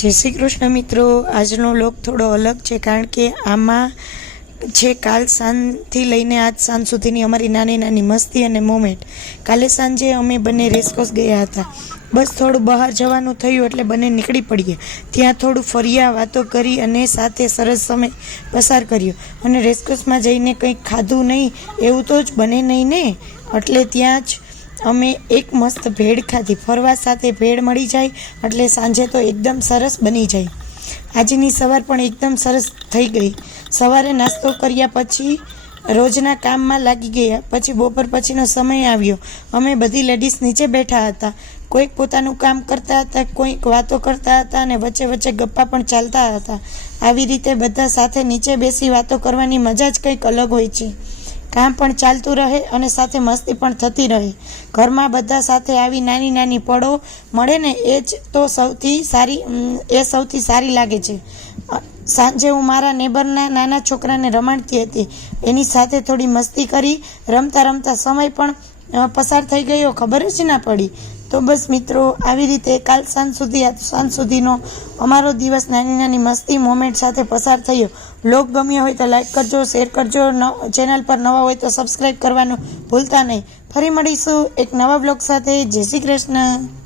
જય શ્રી કૃષ્ણ મિત્રો। આજનો વ્લોગ થોડો અલગ છે કારણ કે આમાં છે કાલ સાંજથી લઈને આજ સાંજ સુધીની અમારી નાની નાની મસ્તી અને મોમેન્ટ। કાલે સાંજે અમે બંને રેસકોર્સ ગયા હતા। બસ થોડું બહાર જવાનું થયું એટલે બંને નીકળી પડ્યા। ત્યાં થોડું ફર્યા, વાતો કરી અને સાથે સરસ સમય પસાર કર્યો। અને રેસકોર્સમાં જઈને કંઈક ખાધું નહીં એવું તો જ બને નહીં ને, એટલે ત્યાં જ અમે એક મસ્ત ભેળ ખાધી। ફરવા સાથે ભેળ મળી જાય એટલે સાંજે તો એકદમ સરસ બની જાય। આજની સવાર પણ એકદમ સરસ થઈ ગઈ। સવારે નાસ્તો કર્યા પછી રોજના કામમાં લાગી ગયા। પછી બપોર પછીનો સમય આવ્યો। અમે બધી લેડીઝ નીચે બેઠા હતા। કોઈક પોતાનું કામ કરતા હતા, કોઈક વાતો કરતા હતા અને વચ્ચે વચ્ચે ગપ્પા પણ ચાલતા હતા। આવી રીતે બધા સાથે નીચે બેસી વાતો કરવાની મજા જ કંઈક અલગ હોય છે। કામ પણ ચાલતું રહે અને સાથે મસ્તી પણ થતી રહે। ઘરમાં બધા સાથે આવી નાની નાની પળો મળે ને સૌથી સારી લાગે છે। સાંજે હું મારા નેબરના નાના છોકરાને રમાડતી હતી। એની સાથે થોડી મસ્તી કરી। રમતા રમતા સમય પણ પસાર થઈ ગયો, ખબર જ ના પડી। તો બસ મિત્રો, આવી રીતે કાલ સાંજ સુધીનો અમારો દિવસ નાની નાની મસ્તી મોમેન્ટ સાથે પસાર થયો। વ્લોગ ગમ્યો હોય તો લાઈક કરજો, શેર કરજો। ચેનલ પર નવા હોય તો સબસ્ક્રાઈબ કરવાનું ભૂલતા નહીં। ફરી મળીશું એક નવા વ્લોગ સાથે। જય શ્રી કૃષ્ણ।